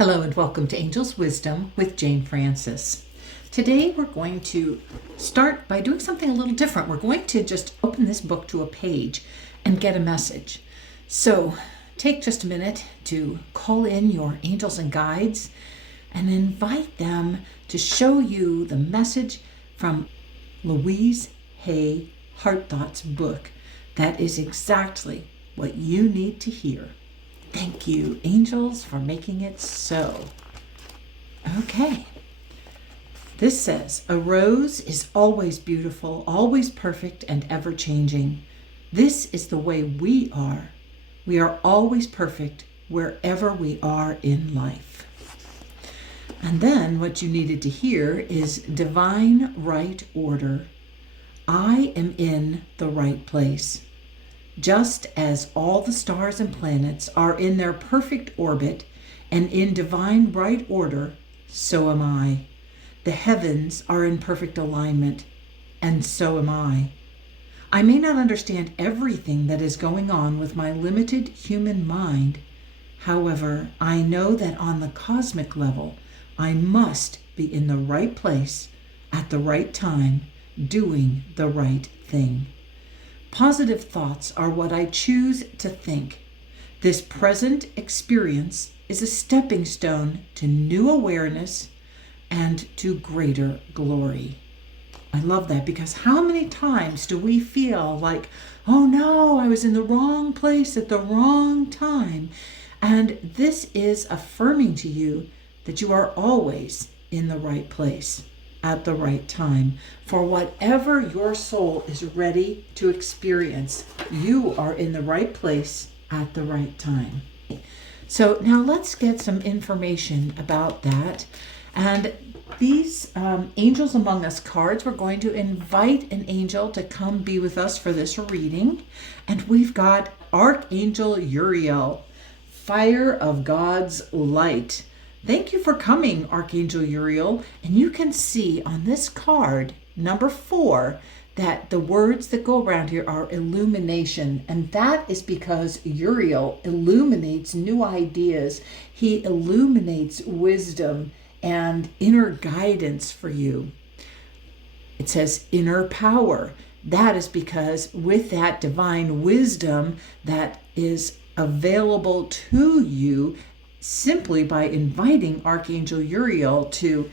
Hello and welcome to Angel's Wisdom with Jane Francis. Today we're going to start by doing something a little different. We're going to just open this book to a page and get a message. So take just a minute to call in your angels and guides and invite them to show you the message from Louise Hay Heart Thoughts book that is exactly what you need to hear. Thank you, angels, for making it so. Okay. This says, a rose is always beautiful, always perfect, and ever-changing. This is the way we are. We are always perfect wherever we are in life. And then what you needed to hear is divine right order. I am in the right place. Just as all the stars and planets are in their perfect orbit and in divine right order, so am I. The heavens are in perfect alignment, and so am I. I may not understand everything that is going on with my limited human mind. However, I know that on the cosmic level, I must be in the right place at the right time, doing the right thing. Positive thoughts are what I choose to think. This present experience is a stepping stone to new awareness and to greater glory. I love that because how many times do we feel like, oh no, I was in the wrong place at the wrong time? And this is affirming to you that you are always in the right place at the right time. For whatever your soul is ready to experience, you are in the right place at the right time. So now let's get some information about that. And these Angels Among Us cards, we're going to invite an angel to come be with us for this reading. And we've got Archangel Uriel, Fire of God's Light. Thank you for coming, Archangel Uriel. And you can see on this card, number 4, that the words that go around here are illumination. And that is because Uriel illuminates new ideas. He illuminates wisdom and inner guidance for you. It says inner power. That is because with that divine wisdom that is available to you, simply by inviting Archangel Uriel to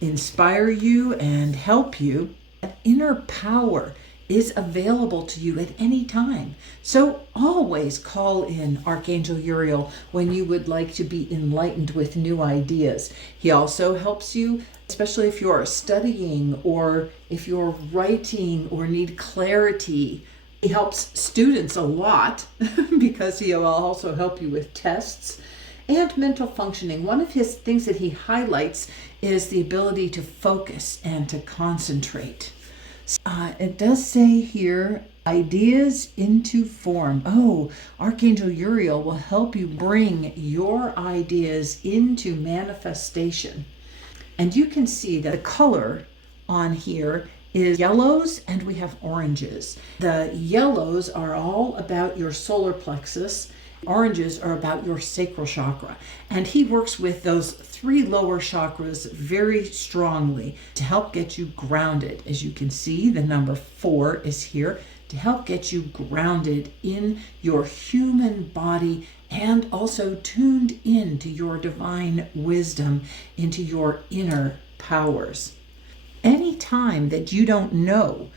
inspire you and help you, that inner power is available to you at any time. So always call in Archangel Uriel when you would like to be enlightened with new ideas. He also helps you, especially if you're studying or if you're writing or need clarity. He helps students a lot because he will also help you with tests and mental functioning. One of his things that he highlights is the ability to focus and to concentrate. It does say here, ideas into form. Oh, Archangel Uriel will help you bring your ideas into manifestation. And you can see that the color on here is yellows and we have oranges. The yellows are all about your solar plexus. Oranges are about your sacral chakra. And he works with those 3 lower chakras very strongly to help get you grounded. As you can see, the number 4 is here to help get you grounded in your human body and also tuned into your divine wisdom, into your inner powers. Any time that you don't know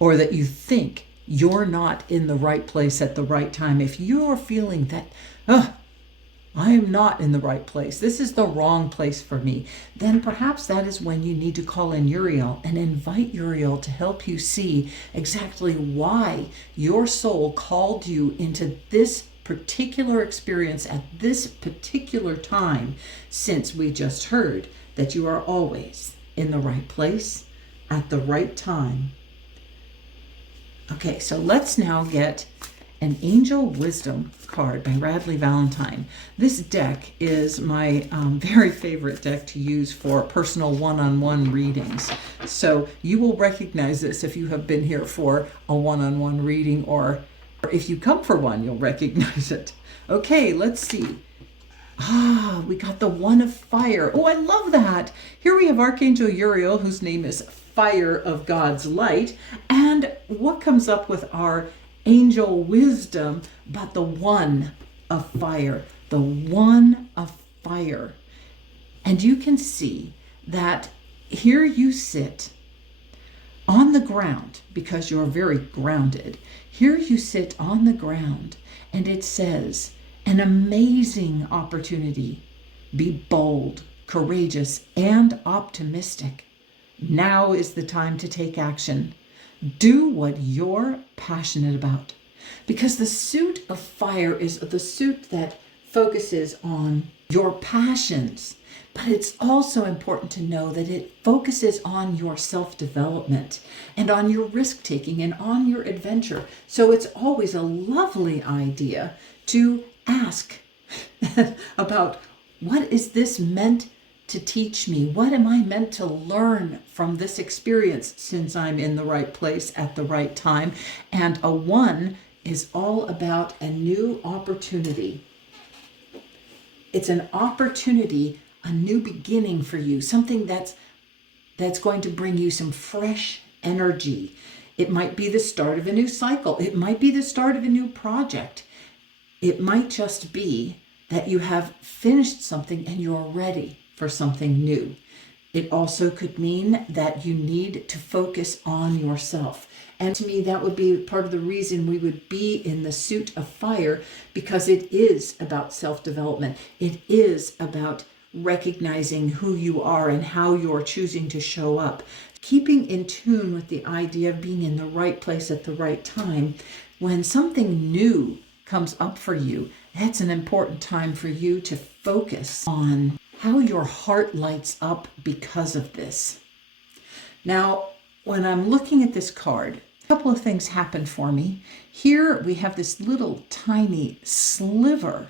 or that you think you're not in the right place at the right time, if you're feeling that, I am not in the right place, this is the wrong place for me, then perhaps that is when you need to call in Uriel and invite Uriel to help you see exactly why your soul called you into this particular experience at this particular time, since we just heard that you are always in the right place at the right time. Okay, so let's now get an Angel Wisdom card by Radleigh Valentine. This deck is my very favorite deck to use for personal one-on-one readings. So you will recognize this if you have been here for a one-on-one reading, or if you come for one, you'll recognize it. Okay, let's see. we got the one of fire. Oh, I love that. Here we have Archangel Uriel, whose name is Fire of God's Light. And what comes up with our angel wisdom but the one of fire? The one of fire. And you can see that here you sit on the ground, because you're very grounded. Here you sit on the ground, and it says, an amazing opportunity. Be bold, courageous, and optimistic. Now is the time to take action. Do what you're passionate about. Because the suit of fire is the suit that focuses on your passions. But it's also important to know that it focuses on your self-development and on your risk-taking and on your adventure. So it's always a lovely idea to ask about, what is this meant to teach me? What am I meant to learn from this experience, since I'm in the right place at the right time? And a one is all about a new opportunity. It's an opportunity, a new beginning for you, something that's going to bring you some fresh energy. It might be the start of a new cycle. It might be the start of a new project. It might just be that you have finished something and you're ready for something new. It also could mean that you need to focus on yourself. And to me, that would be part of the reason we would be in the suit of fire, because it is about self-development. It is about recognizing who you are and how you're choosing to show up. Keeping in tune with the idea of being in the right place at the right time. When something new comes up for you, that's an important time for you to focus on how your heart lights up because of this. Now, when I'm looking at this card, a couple of things happen for me. Here we have this little tiny sliver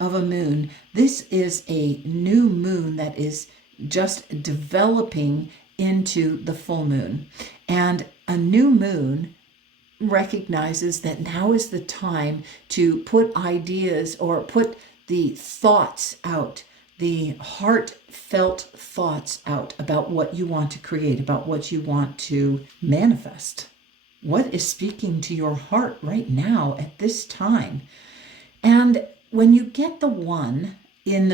of a moon. This is a new moon that is just developing into the full moon. And a new moon recognizes that now is the time to put ideas or put the thoughts out, the heartfelt thoughts out about what you want to create, about what you want to manifest. What is speaking to your heart right now at this time? And when you get the one in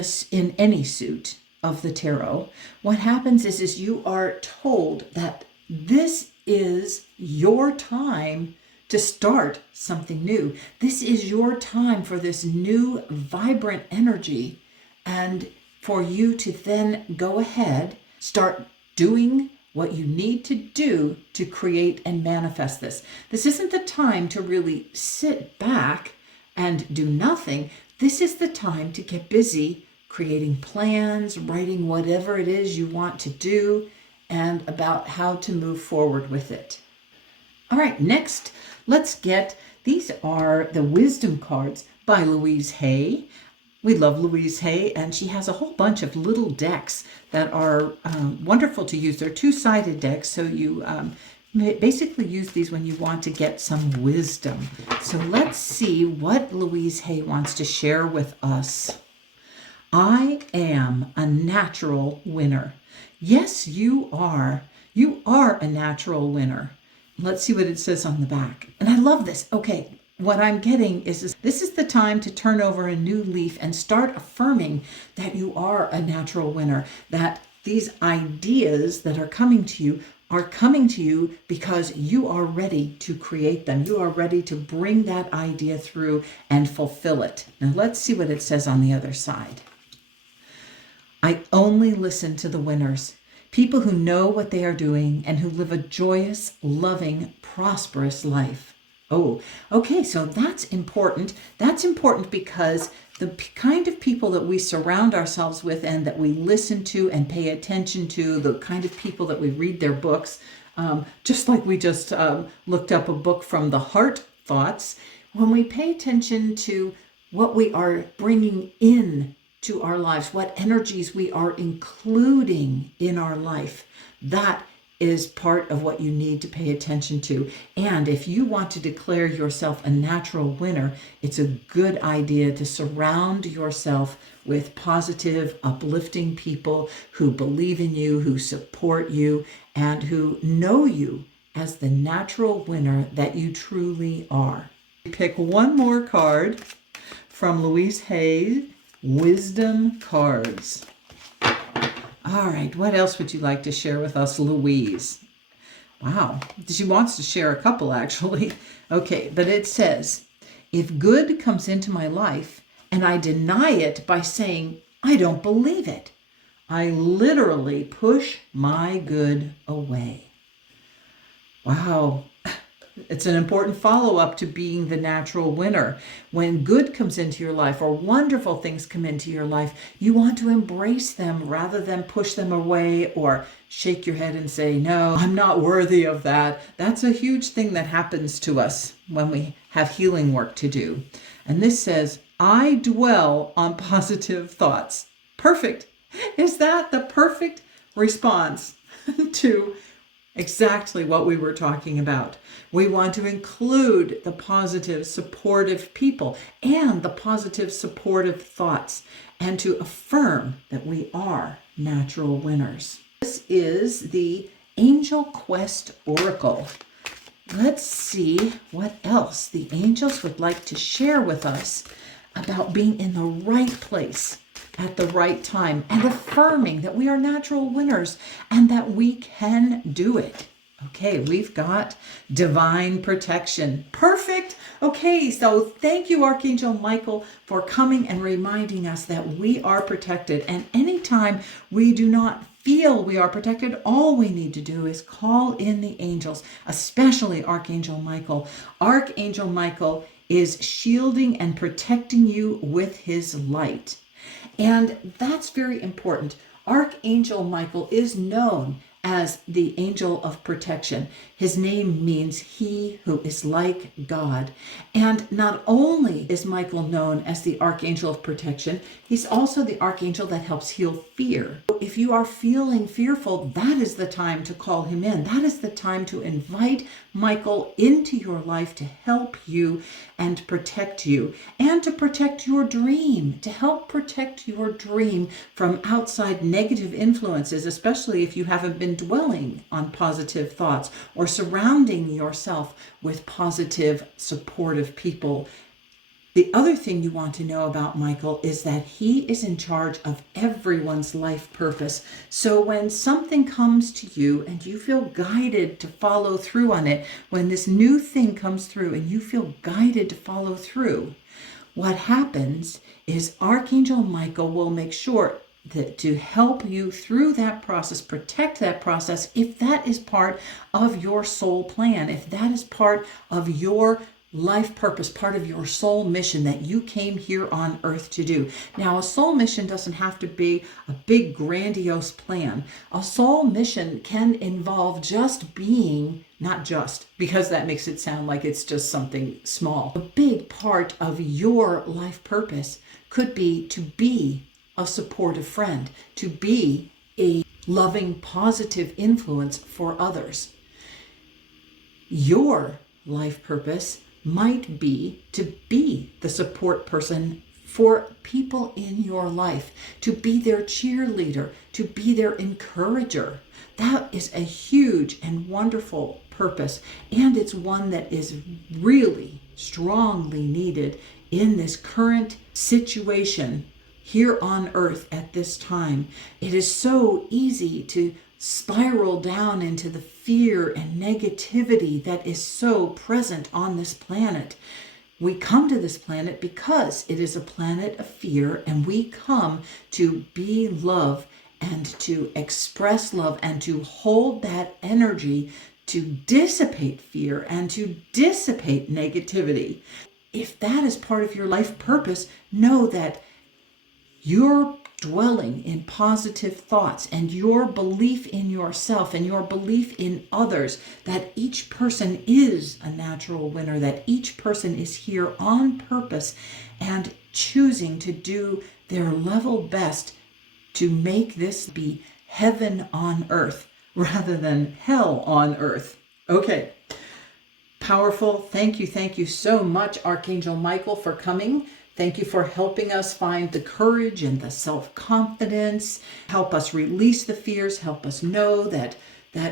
any suit of the tarot, what happens is you are told that this is your time to start something new. This is your time for this new vibrant energy, and for you to then go ahead, start doing what you need to do to create and manifest this. This isn't the time to really sit back and do nothing. This is the time to get busy creating plans, writing whatever it is you want to do, and about how to move forward with it. All right, next, let's get, these are the wisdom cards by Louise Hay. We love Louise Hay, and she has a whole bunch of little decks that are wonderful to use. They're two-sided decks, so you basically use these when you want to get some wisdom. So let's see what Louise Hay wants to share with us. I am a natural winner. Yes, you are. You are a natural winner. Let's see what it says on the back. And I love this. Okay, what I'm getting is this is the time to turn over a new leaf and start affirming that you are a natural winner, that these ideas that are coming to you because you are ready to create them. You are ready to bring that idea through and fulfill it. Now let's see what it says on the other side. I only listen to the winners, people who know what they are doing and who live a joyous, loving, prosperous life. Oh, okay, so that's important. That's important because the kind of people that we surround ourselves with and that we listen to and pay attention to, the kind of people that we read their books, just like we just looked up a book from the Heart Thoughts, when we pay attention to what we are bringing in to our lives, what energies we are including in our life, that is part of what you need to pay attention to. And if you want to declare yourself a natural winner, it's a good idea to surround yourself with positive, uplifting people who believe in you, who support you, and who know you as the natural winner that you truly are. Pick one more card from Louise Hay's Wisdom Cards. All right, what else would you like to share with us, Louise? Wow, she wants to share a couple, actually. Okay, but it says, if good comes into my life and I deny it by saying, I don't believe it, I literally push my good away. Wow. It's an important follow-up to being the natural winner. When good comes into your life or wonderful things come into your life, you want to embrace them rather than push them away or shake your head and say, no, I'm not worthy of that. That's a huge thing that happens to us when we have healing work to do. And this says, I dwell on positive thoughts. Perfect. Is that the perfect response to exactly what we were talking about? We want to include the positive, supportive people and the positive, supportive thoughts, and to affirm that we are natural winners. This is the Angel Quest Oracle. Let's see what else the angels would like to share with us about being in the right place at the right time and affirming that we are natural winners and that we can do it. Okay, we've got divine protection. Perfect. Okay, so thank you, Archangel Michael, for coming and reminding us that we are protected. And anytime we do not feel we are protected, all we need to do is call in the angels, especially Archangel Michael. Archangel Michael is shielding and protecting you with his light. And that's very important. Archangel Michael is known as the angel of protection. His name means he who is like God. And not only is Michael known as the archangel of protection, he's also the archangel that helps heal fear. If you are feeling fearful, that is the time to call him in. That is the time to invite Michael into your life to help you and protect you, and to protect your dream, to help protect your dream from outside negative influences, especially if you haven't been dwelling on positive thoughts or surrounding yourself with positive, supportive people. The other thing you want to know about Michael is that he is in charge of everyone's life purpose. So when something comes to you and you feel guided to follow through on it, when this new thing comes through and you feel guided to follow through, what happens is Archangel Michael will make sure that to help you through that process, protect that process, if that is part of your soul plan, if that is part of your life purpose, part of your soul mission that you came here on earth to do. Now, a soul mission doesn't have to be a big grandiose plan. A soul mission can involve just being, not just, because that makes it sound like it's just something small. A big part of your life purpose could be to be a supportive friend, to be a loving, positive influence for others. Your life purpose might be to be the support person for people in your life, to be their cheerleader, to be their encourager. That is a huge and wonderful purpose, and it's one that is really strongly needed in this current situation here on earth at this time. It is so easy to spiral down into the fear and negativity that is so present on this planet. We come to this planet because it is a planet of fear, and we come to be love and to express love and to hold that energy to dissipate fear and to dissipate negativity. If that is part of your life purpose, know that your dwelling in positive thoughts and your belief in yourself and your belief in others, that each person is a natural winner, that each person is here on purpose and choosing to do their level best to make this be heaven on earth. rather than hell on earth. Okay. Powerful. Thank you so much, Archangel Michael, for coming. Thank you for helping us find the courage and the self-confidence. Help us release the fears. Help us know that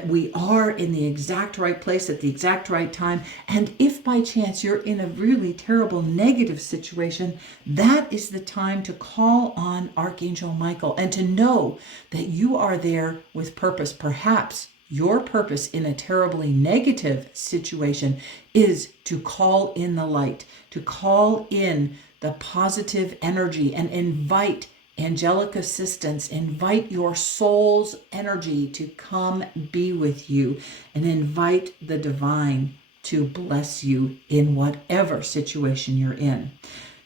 we are in the exact right place at the exact right time. And if by chance you're in a really terrible negative situation, that is the time to call on Archangel Michael and to know that you are there with purpose. Perhaps your purpose in a terribly negative situation is to call in the light, to call in the positive energy and invite angelic assistance, invite your soul's energy to come be with you, and invite the divine to bless you in whatever situation you're in.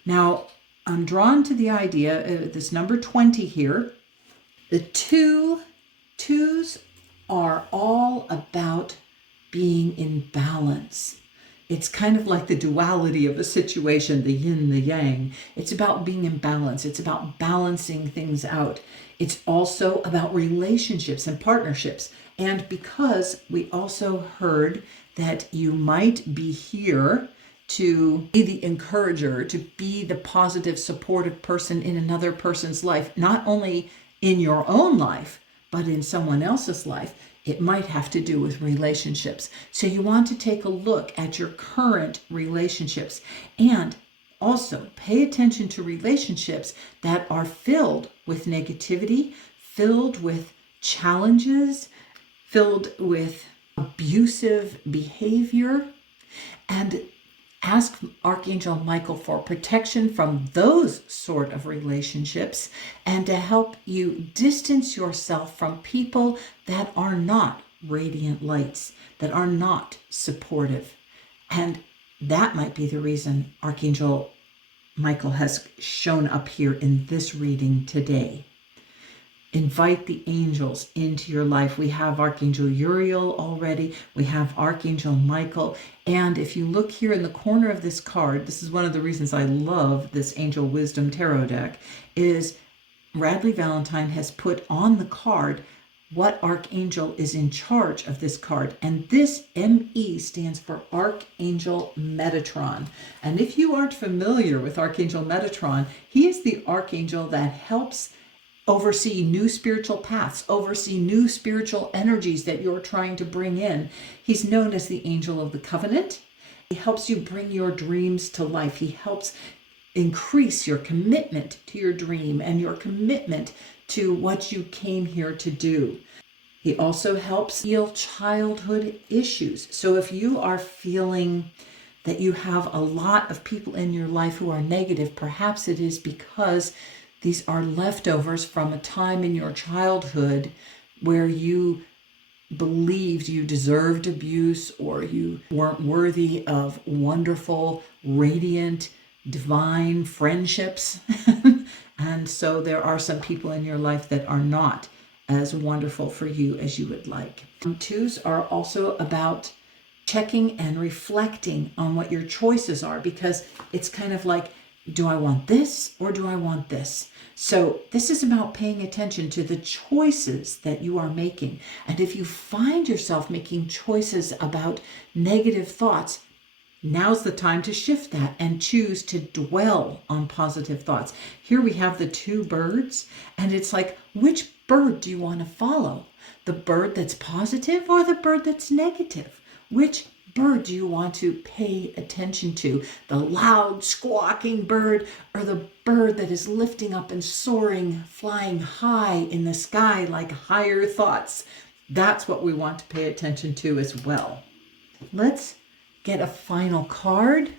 Now, I'm drawn to the idea, this number 20 here, the twos are all about being in balance. It's kind of like the duality of a situation, the yin, the yang. It's about being in balance. It's about balancing things out. It's also about relationships and partnerships. And because we also heard that you might be here to be the encourager, to be the positive, supportive person in another person's life, not only in your own life, but in someone else's life, it might have to do with relationships. So you want to take a look at your current relationships and also pay attention to relationships that are filled with negativity, filled with challenges, filled with abusive behavior, and ask Archangel Michael for protection from those sort of relationships and to help you distance yourself from people that are not radiant lights, that are not supportive. And that might be the reason Archangel Michael has shown up here in this reading today. Invite the angels into your life. We have Archangel Uriel already. We have Archangel Michael. And if you look here in the corner of this card, this is one of the reasons I love this Angel Wisdom Tarot deck, is Radleigh Valentine has put on the card what archangel is in charge of this card. And this ME stands for Archangel Metatron. And if you aren't familiar with Archangel Metatron, he is the archangel that helps oversee new spiritual paths, oversee new spiritual energies that you're trying to bring in. He's known as the angel of the covenant. He helps you bring your dreams to life. He helps increase your commitment to your dream and your commitment to what you came here to do. He also helps heal childhood issues. So if you are feeling that you have a lot of people in your life who are negative, perhaps it is because these are leftovers from a time in your childhood where you believed you deserved abuse or you weren't worthy of wonderful, radiant, divine friendships. And so there are some people in your life that are not as wonderful for you as you would like. Twos are also about checking and reflecting on what your choices are, because it's kind of like, do I want this or do I want this? So this is about paying attention to the choices that you are making. And if you find yourself making choices about negative thoughts, now's the time to shift that and choose to dwell on positive thoughts. Here we have the two birds, and it's like, which bird do you want to follow? The bird that's positive or the bird that's negative? Which bird do you want to pay attention to? The loud, squawking bird or the bird that is lifting up and soaring, flying high in the sky like higher thoughts? That's what we want to pay attention to as well. Let's get a final card.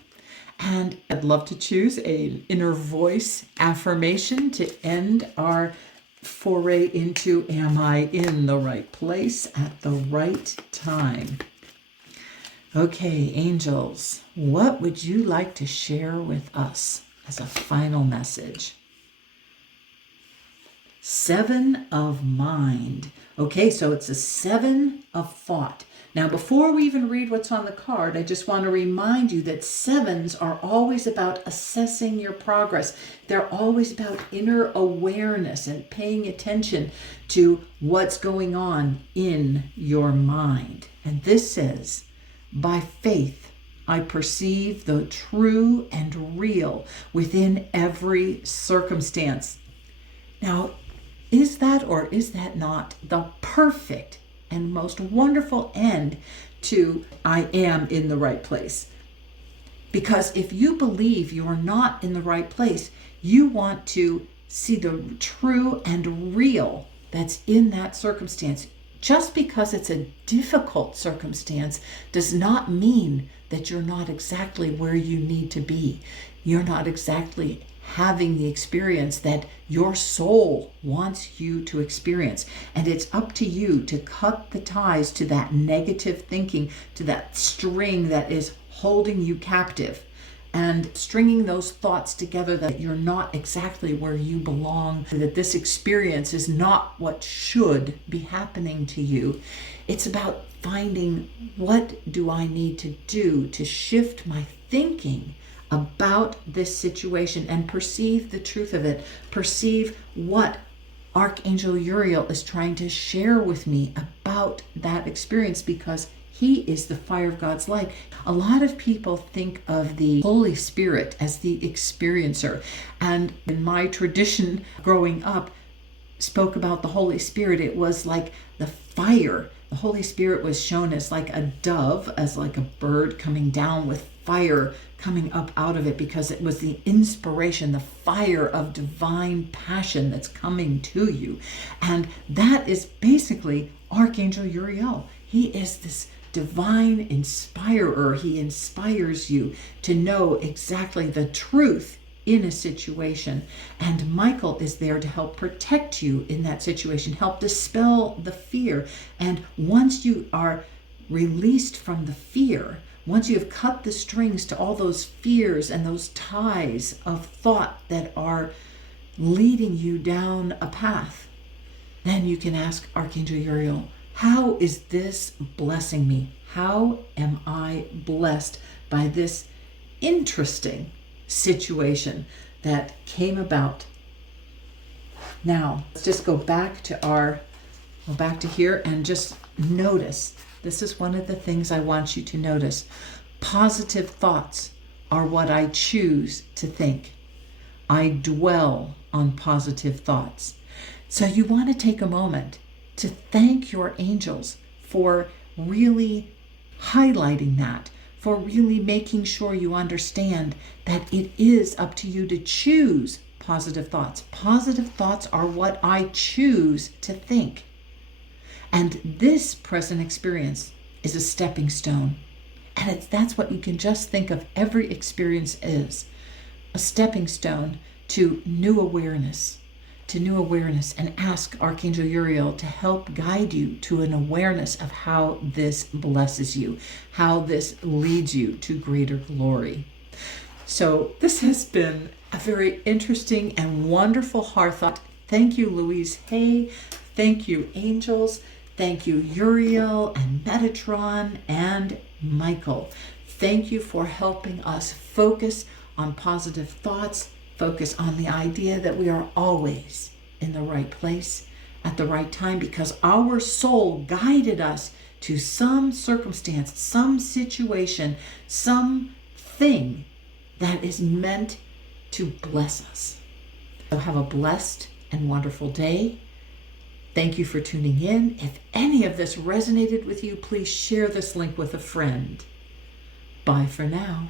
And I'd love to choose an inner voice affirmation to end our foray into, am I in the right place at the right time? Okay, angels, what would you like to share with us as a final message? 7 of mind. Okay, so it's a 7 of thought. Now, before we even read what's on the card, I just want to remind you that 7s are always about assessing your progress. They're always about inner awareness and paying attention to what's going on in your mind. And this says, by faith, I perceive the true and real within every circumstance. Now, is that or is that not the perfect and most wonderful end to I am in the right place? Because if you believe you're not in the right place, you want to see the true and real that's in that circumstance. Just because it's a difficult circumstance does not mean that you're not exactly where you need to be. You're not exactly having the experience that your soul wants you to experience. And it's up to you to cut the ties to that negative thinking, to that string that is holding you captive, and stringing those thoughts together that you're not exactly where you belong, that this experience is not what should be happening to you. It's about finding, what do I need to do to shift my thinking about this situation and perceive the truth of it, perceive what Archangel Uriel is trying to share with me about that experience, because he is the fire of God's light. A lot of people think of the Holy Spirit as the experiencer. And in my tradition growing up, spoke about the Holy Spirit. It was like the fire. The Holy Spirit was shown as like a dove, as like a bird coming down with fire coming up out of it, because it was the inspiration, the fire of divine passion that's coming to you. And that is basically Archangel Uriel. He is this divine inspirer. He inspires you to know exactly the truth in a situation. And Michael is there to help protect you in that situation, help dispel the fear. And once you are released from the fear, once you have cut the strings to all those fears and those ties of thought that are leading you down a path, then you can ask Archangel Uriel, how is this blessing me? How am I blessed by this interesting situation that came about? Now, let's just go back to here and just notice. This is one of the things I want you to notice. Positive thoughts are what I choose to think. I dwell on positive thoughts. So you want to take a moment to thank your angels for really highlighting that, for really making sure you understand that it is up to you to choose positive thoughts. Positive thoughts are what I choose to think. And this present experience is a stepping stone. And that's what you can just think of every experience is. A stepping stone to new awareness, and ask Archangel Uriel to help guide you to an awareness of how this blesses you, how this leads you to greater glory. So this has been a very interesting and wonderful heart thought. Thank you, Louise. Hey, thank you, angels. Thank you, Uriel and Metatron and Michael. Thank you for helping us focus on positive thoughts, focus on the idea that we are always in the right place at the right time, because our soul guided us to some circumstance, some situation, something that is meant to bless us. So have a blessed and wonderful day. Thank you for tuning in. If any of this resonated with you, please share this link with a friend. Bye for now.